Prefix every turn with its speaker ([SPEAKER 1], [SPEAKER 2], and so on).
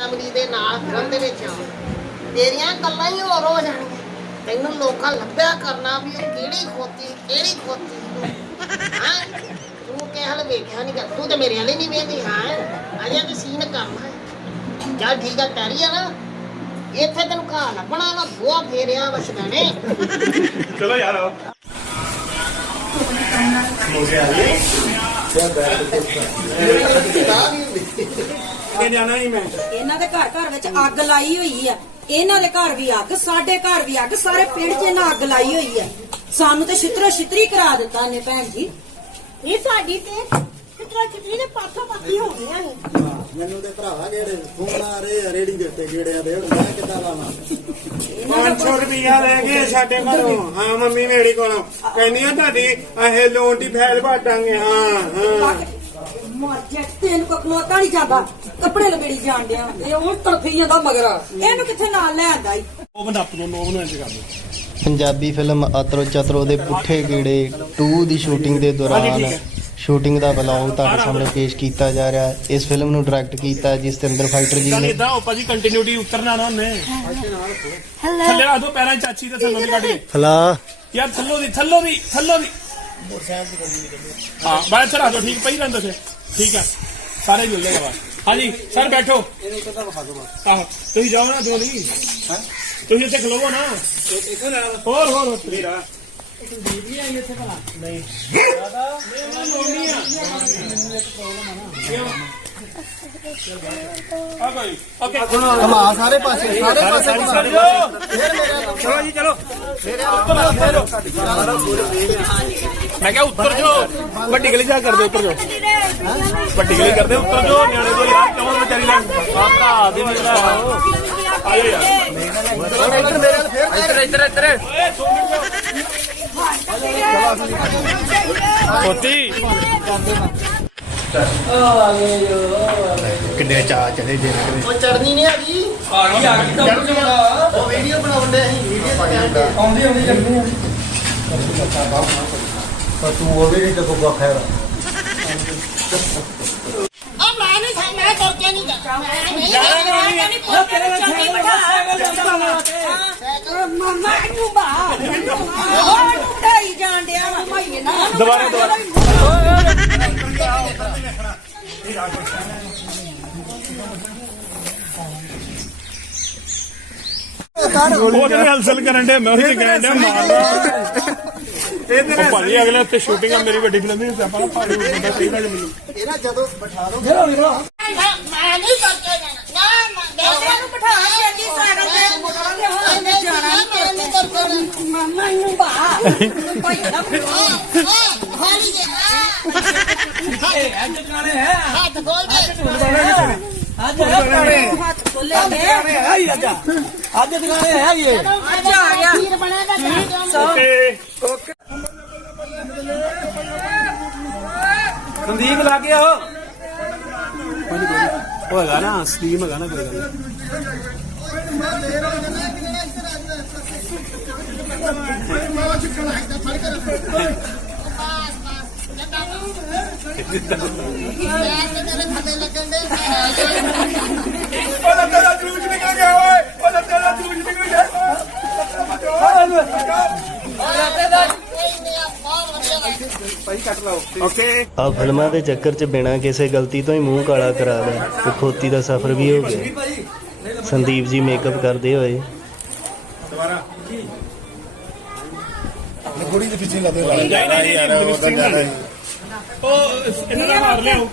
[SPEAKER 1] Family ਦੇ ਨਾਲ film ਦੇ ਵਿੱਚ ਆ ਤੇਰੀਆਂ ਗੱਲਾਂ ਹੀ ਹੋਰ ਹੋ ਜਾਣਗੀਆਂ। ਤੈਨੂੰ ਲੋਕਾਂ ਲੱਭਿਆ ਕਰਨਾ ਵੀ ਉਹ ਕਿਹੜੀ ਖੋਤੀ ਕਿਹੜੀ ਖੋਤੀ। ਹਾਂ ਤੂੰ ਕਿਹ ਹਲ ਵੇਖਿਆ ਨਹੀਂ ਕਰ ਤੂੰ ਤੇ ਮੇਰੇ ਵਾਲੀ ਨਹੀਂ ਵੇਖਦੀ ਹਾਂ। ਅਜੇ ਤੇ ਸੀਨ ਕਰਨਾ ਹੈ। ਚੱਲ ਠੀਕ ਆ ਟੈਰੀ ਆ ਨਾ। ਇੱਥੇ ਤੈਨੂੰ ਘਾ ਲੱਭਣਾ ਵਾ ਬੂਆ ਫੇਰਿਆ ਵਸਦਾਨੇ
[SPEAKER 2] ਚਲੋ ਯਾਰ ਆਓ। ਇਹ ਜਾਣਾ ਨਹੀਂ ਮੈਂ।
[SPEAKER 3] ਇਹਨਾਂ ਦੇ ਘਰ ਘਰ ਵਿੱਚ ਅੱਗ ਲਾਈ ਹੋਈ ਆ। ਇਹਨਾਂ ਦੇ ਘਰ ਵੀ ਅੱਗ ਸਾਡੇ ਘਰ ਵੀ ਅੱਗ ਸਾਰੇ ਪਿੰਡ 'ਚ ਇਹਨਾਂ ਅੱਗ ਲਾਈ ਹੋਈ ਆ। ਸਾਨੂੰ ਤੇ ਛਿੱਤਰੋ ਛਿੱਤਰੀ ਕਰਾ ਦਿੱਤਾ ਨੇ ਭੈਣ ਜੀ।
[SPEAKER 4] ਇਹ ਸਾਡੀ ਤੇ ਕਿਤਰਾ ਕਿਤਰੀ ਨੇ ਪਾਸਾ ਪਾਸੀ ਹੋ ਗਈਆਂ ਨੇ।
[SPEAKER 5] ਮੈਨੂੰ ਤੇ ਭਰਾਵਾ ਗੇੜੇ ਫੋਨ ਆ ਰਹੇ ਆ ਰੇੜੀ ਦੇ ਉੱਤੇ ਗੇੜਿਆਂ ਦੇ ਹੁਣ ਮੈਂ ਕਿੱਦਾਂ ਲਾਵਾਂ?
[SPEAKER 2] 500 ਰੁਪਇਆ ਲੈ ਗਏ ਸਾਡੇ ਘਰੋਂ। ਹਾਂ ਮੰਮੀ ਮੇਰੀ ਕੋਲੋਂ। ਕਹਿੰਦੀ ਆ ਤੁਹਾਡੀ ਇਹ ਲੋਨ ਦੀ ਫਾਈਲ ਭਾਟਾਂਗੇ ਹਾਂ ਹਾਂ।
[SPEAKER 3] ਮਰ ਜਾ ਤੈਨੂੰ ਕੋ ਖਲੋਤਾ ਨਹੀਂ ਜਾਂਦਾ। ਕੱਪੜੇ ਲਬੇੜੀ ਜਾਣ ਡਿਆ। ਇਹ ਹੁਣ ਤੜਫੀ ਜਾਂਦਾ ਮਗਰਾ। ਇਹਨੂੰ ਕਿੱਥੇ ਨਾਲ ਲੈ ਆਂਦਾ ਈ?
[SPEAKER 2] ਉਹ ਬੰਦਾ ਆਪਣੋ ਨੂੰ ਇੰਜ ਕਰ ਦੋ
[SPEAKER 6] ਪੰਜਾਬੀ ਫਿਲਮ ਅਤਰੋ ਚਤਰੋ ਦੇ ਪੁੱਠੇ ਗੇੜੇ 2 ਦੀ ਸ਼ੂਟਿੰਗ ਦੇ ਦੌਰਾਨ। ਸ਼ੂਟਿੰਗ ਦਾ ਵਲੌਗ ਤੁਹਾਡੇ ਸਾਹਮਣੇ ਪੇਸ਼ ਕੀਤਾ ਜਾ ਰਿਹਾ ਹੈ। ਇਸ ਫਿਲਮ ਨੂੰ ਡਾਇਰੈਕਟ ਕੀਤਾ ਜਿਸ ਤੇ ਅੰਦਰ ਫਾਈਟਰ ਜੀ ਨੇ
[SPEAKER 2] ਇਦਾਂ ਹੋ ਭਾਜੀ ਕੰਟੀਨਿਊਟੀ ਉਤਰਨਾ ਨਾ ਉਹਨੇ। ਥੱਲੇ ਆ ਦੋ ਪੈਰਾਂ ਚਾਚੀ ਤੇ ਥੱਲੋਂ ਦੀ ਕੱਢ ਕੇ
[SPEAKER 6] ਫਲਾ
[SPEAKER 2] ਯਾਰ ਥੱਲੋਂ ਦੀ ਥੱਲੋਂ ਦੀ ਥੱਲੋਂ ਦੀ। ਹਾਂ ਬਾਹਰ ਚੜਾ ਦੋ ਠੀਕ ਪਈ ਰਹਿੰਦਾ ਸੇ ਠੀਕ ਆ। ਸਾਰੇ ਮਿਲ ਜਾਏਗਾ ਬਾਹਰ ਹਾਂਜੀ ਸਰ ਬੈਠੋ।
[SPEAKER 5] ਇਹਨੂੰ ਕਿੱਦਾਂ ਵਿਖਾ ਦੋ ਬਸ
[SPEAKER 2] ਆਹੋ ਤੁਸੀਂ ਜਾਓ ਨਾ ਦੋ ਨਹੀਂ ਤੁਸੀਂ ਇੱਥੇ ਖਲੋਵੋ ਨਾ। ਹੋਰ ਹੋਰ ਹੋਰ। ਤੇਰਾ ਆ ਭਾਈ ਓਕੇ
[SPEAKER 5] ਕਮਾ ਸਾਰੇ ਪਾਸੇ ਸਾਰੇ ਪਾਸੇ
[SPEAKER 2] ਚਲੋ ਜੀ ਚਲੋ। ਮੈਂ ਕਿਹਾ ਉੱਤਰ ਜੋ ਵੱਡੀ ਗਲੀ ਜਾ ਕਰਦੇ ਉੱਤਰ ਜੋ ਵੱਡੀ ਗਲੀ ਕਰਦੇ ਉੱਤਰ ਜੋ ਨਿਆਣੇ ਤੋਂ ਯਾਰ ਕਿਉਂ ਵਿਚਾਰੀ ਲੈ। ਆ ਭਰਾ ਦੇ ਮੇਰਾ ਆਇਓ ਯਾਰ। ਇੱਧਰ ਇੱਧਰ ਇੱਧਰ। ਹੋਤੀ
[SPEAKER 6] ਕਿੰਨੇ ਚਾ ਚਲੇ ਜੇ
[SPEAKER 1] ਉਹ ਚੜਨੀ ਨਹੀਂ
[SPEAKER 2] ਆ ਗਈ ਆ ਗਈ
[SPEAKER 1] ਉਹ ਵੀਡੀਓ ਬਣਾਉਂਦੇ ਅਸੀਂ ਵੀਡੀਓ
[SPEAKER 5] ਆਉਂਦੀ ਆਉਂਦੀ ਜੰਮੀ ਪਰ ਤੂੰ ਉਹ ਵੀ ਨਹੀਂ ਕੋਈ ਖੈਰ
[SPEAKER 1] ਆ ਮੈਂ ਨਹੀਂ ਸਾ ਮੈਂ ਕਰਕੇ ਨਹੀਂ ਜਾ ਮੈਂ ਨਹੀਂ
[SPEAKER 3] ਮਮਾ ਨੂੰ ਬਾ ਉਹ ਟੁੱਟਾਈ ਜਾਣ ਡਿਆ ਵਾ ਭਾਈ ਨਾ
[SPEAKER 2] ਦੁਬਾਰਾ ਦੁਬਾਰਾ। ਉਹਦੇ ਨਾਲ ਹਲਸਲ ਕਰਨ ਦੇ ਮੈਂ ਉਹੀ ਕਹਿਣ ਡਿਆ ਮਾਰਦਾ ਉਹ ਭਾਜੀ ਅਗਲੇ ਹਫ਼ਤੇ ਸ਼ੂਟਿੰਗ ਆ ਮੇਰੀ ਵੱਡੀ ਫਿਲਮ ਦੀ ਆਪਾਂ ਭਾਜੀ ਬੰਦਾ ਚਾਹੀਦਾ ਜੀ। ਮੈਨੂੰ
[SPEAKER 5] ਇਹਨਾਂ ਜਦੋਂ ਬਿਠਾ ਦੋ
[SPEAKER 1] ਮੈਂ ਨਹੀਂ ਕਰਕੇ ਜਾਣਾ ਨਾ
[SPEAKER 3] ਨੂੰ ਬਿਠਾ ਛੇਤੀ ਸਾਈਕਲ ਤੇ ਮੁੜਾਂਗੇ ਹੁਣ
[SPEAKER 1] ਮੈਂ ਜਾਣਾ ਮੈਂ ਨਹੀਂ ਕਰਕੇ
[SPEAKER 3] ਮਮਾ ਨੂੰ
[SPEAKER 1] ਹੱਥ ਖੋਲ ਦੇ
[SPEAKER 3] ਹੱਥ ਖੋਲੇ
[SPEAKER 5] ਅੱਜ ਦੁਕਾਨੇ ਹੈ ਇਹ
[SPEAKER 3] ਅੱਜ ਆ ਗਿਆ
[SPEAKER 1] ਵੀਰ ਬਣਾਗਾ
[SPEAKER 2] ਓਕੇ
[SPEAKER 5] ਸੰਦੀਪ ਲੱਗ ਗਿਆ ਹੋਏਗਾ ਨਾ ਸਟੀਮ ਹੈਗਾ ਨਾ ਕੋਈ ਗੱਲ
[SPEAKER 1] ਤੇਰੇ ਥੱਲੇ ਲੱਗਣ ਦੇ
[SPEAKER 2] ਜਲੂਸ ਨਿਕਲ ਗਿਆ ਓਏ ਉਹਦਾ ਤੇਰਾ ਜਲੂਸ ਨਿਕਲ ਗਿਆ ਓਕੇ
[SPEAKER 6] ਆ ਫਿਲਮਾਂ ਦੇ ਚੱਕਰ 'ਚ ਬਿਨਾ ਕਿਸੇ ਗਲਤੀ ਤੋਂ ਹੀ ਮੂੰਹ ਕਾਲਾ ਕਰਾ ਲਿਆ ਤੇ ਖੋਤੀ ਦਾ ਸਫ਼ਰ ਵੀ ਹੋ ਗਿਆ। ਸੰਦੀਪ ਜੀ ਮੇਕਅਪ ਕਰਦੇ ਹੋਏ।
[SPEAKER 5] ਕੁੜੀ ਦੇ ਪਿੱਛੇ ਲੱਗੇ
[SPEAKER 2] ਯਾਰ ਉਹਦਾ ਜ਼ਿਆਦਾ ਉਹ ਇਹਨਾਂ ਦਾ ਮਾਰ ਲਿਆਓ।